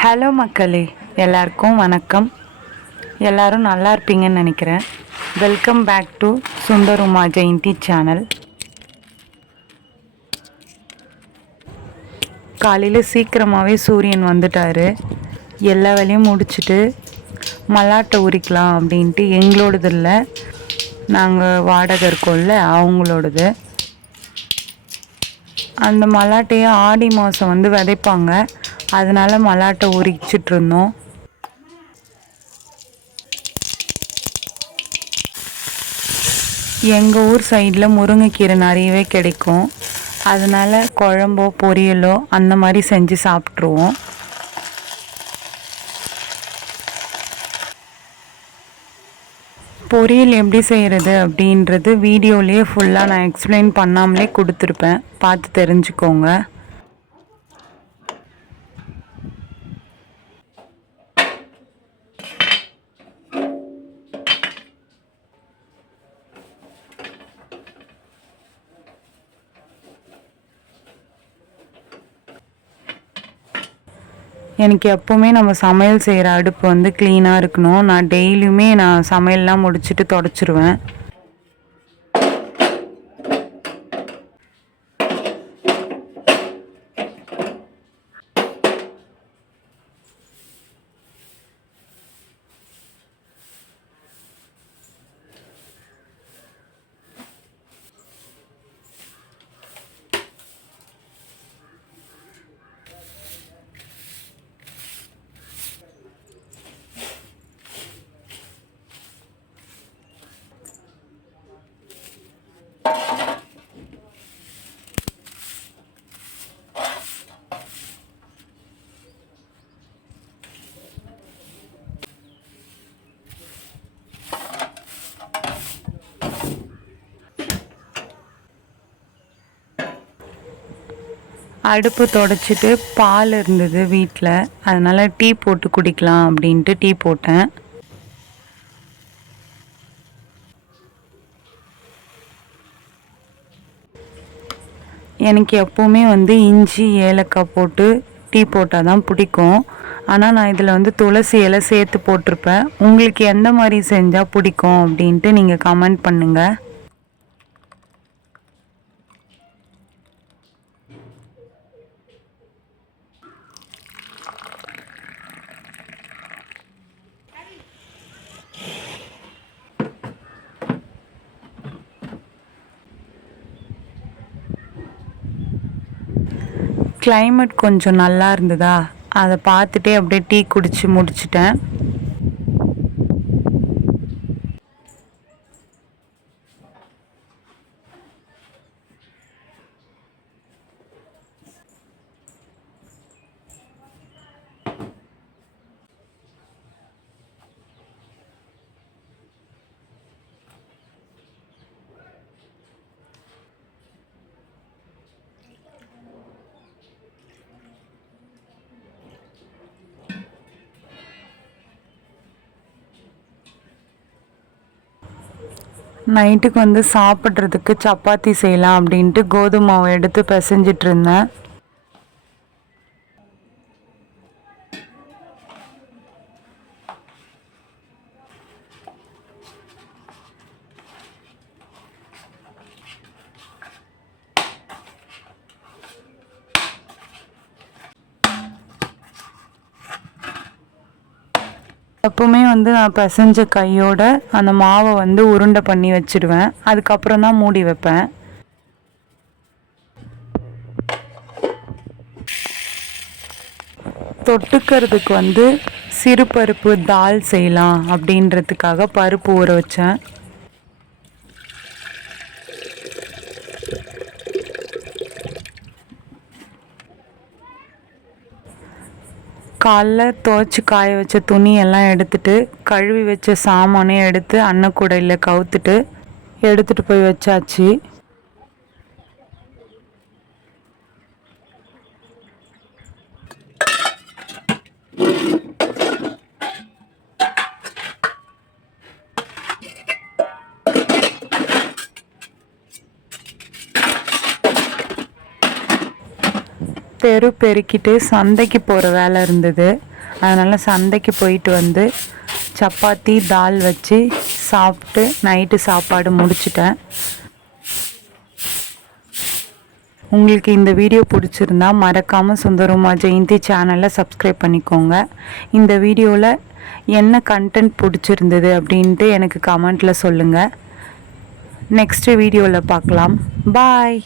Hello மக்களே, எல்லாருக்கும் வணக்கம். எல்லோரும் நல்லா இருப்பீங்கன்னு நினைக்கிறேன். Welcome back to Sundaruma Jayanthi channel. காலையில் சீக்கிரமாகவே சூரியன் வந்துட்டார். எல்லா வேலையும் முடிச்சுட்டு மல்லாட்டை உரிக்கலாம் அப்படின்ட்டு எங்களோடது இல்லை, நாங்கள் வாடகை இருக்கோம்ல அவங்களோடது. அந்த மல்லாட்டையை ஆடி மாதம் விதைப்பாங்க, அதனால் மல்லாட்டை உரிச்சிட்டு இருந்தோம். எங்கள் ஊர் சைடில் முருங்கைக்கீரை நிறையவே கிடைக்கும், அதனால் குழம்போ பொரியலோ அந்த மாதிரி செஞ்சு சாப்பிட்ருவோம். பொரியல் எப்படி செய்கிறது அப்படின்றது வீடியோலேயே ஃபுல்லாக நான் எக்ஸ்பிளைன் பண்ணாமலே கொடுத்துருப்பேன், பார்த்து தெரிஞ்சுக்கோங்க. எனக்கு எப்போவுமே நம்ம சமையல் செய்கிற அடுப்பு க்ளீனாக இருக்கணும். நான் டெய்லியுமே சமையல்லாம் முடிச்சுட்டு தொடச்சிருவேன். அடுப்பு தொடச்சிட்டு பால் இருந்தது வீட்டில், அதனால் டீ போட்டு குடிக்கலாம் அப்படின்ட்டு டீ போட்டேன். எனக்கு எப்போவுமே இஞ்சி ஏலக்காய் போட்டு டீ போட்டால் தான் பிடிக்கும். ஆனால் நான் இதில் துளசி இலை சேர்த்து போட்டிருப்பேன். உங்களுக்கு எந்த மாதிரி செஞ்சால் பிடிக்கும் அப்படின்ட்டு நீங்கள் கமெண்ட் பண்ணுங்கள். கிளைமேட் கொஞ்சம் நல்லா இருந்ததா, அதை பார்த்துட்டே அப்படியே டீ குடித்து முடிச்சிட்டேன். நைட்டுக்கு சாப்பிட்றதுக்கு சப்பாத்தி செய்யலாம் அப்படின்ட்டு கோதுமை மாவை எடுத்து பிசைஞ்சிட்டு இருந்தேன். எப்போவுமே நான் பிசைஞ்ச கையோட அந்த மாவை உருண்டை பண்ணி வச்சுடுவேன். அதுக்கப்புறம் தான் மூடி வைப்பேன். தொட்டுக்கிறதுக்கு சிறு பருப்பு தால் செய்யலாம் அப்படின்றதுக்காக பருப்பு ஊற வச்சேன். காலைல துவைச்சி காய வச்ச துணியெல்லாம் எடுத்துட்டு கழுவி வச்ச சாமானே எடுத்து அன்னக்கூடையில் கவுத்துட்டு எடுத்துகிட்டு போய் வச்சாச்சு. தெரு பெருக்கிட்டு சந்தைக்கு போகிற வேலை இருந்தது. அதனால் சந்தைக்கு போயிட்டு வந்து சப்பாத்தி தால் வச்சு சாப்பிட்டு நைட்டு சாப்பாடு முடிச்சிட்டேன். உங்களுக்கு இந்த வீடியோ பிடிச்சிருந்தா மறக்காமல் சுந்தரமா ஜெயந்தி சேனலை சப்ஸ்கிரைப் பண்ணிக்கோங்க. இந்த வீடியோவில் என்ன கண்டென்ட் பிடிச்சிருந்தது அப்படின்ட்டு எனக்கு கமெண்ட்டில் சொல்லுங்கள். நெக்ஸ்ட் வீடியோவில் பார்க்கலாம். பாய்.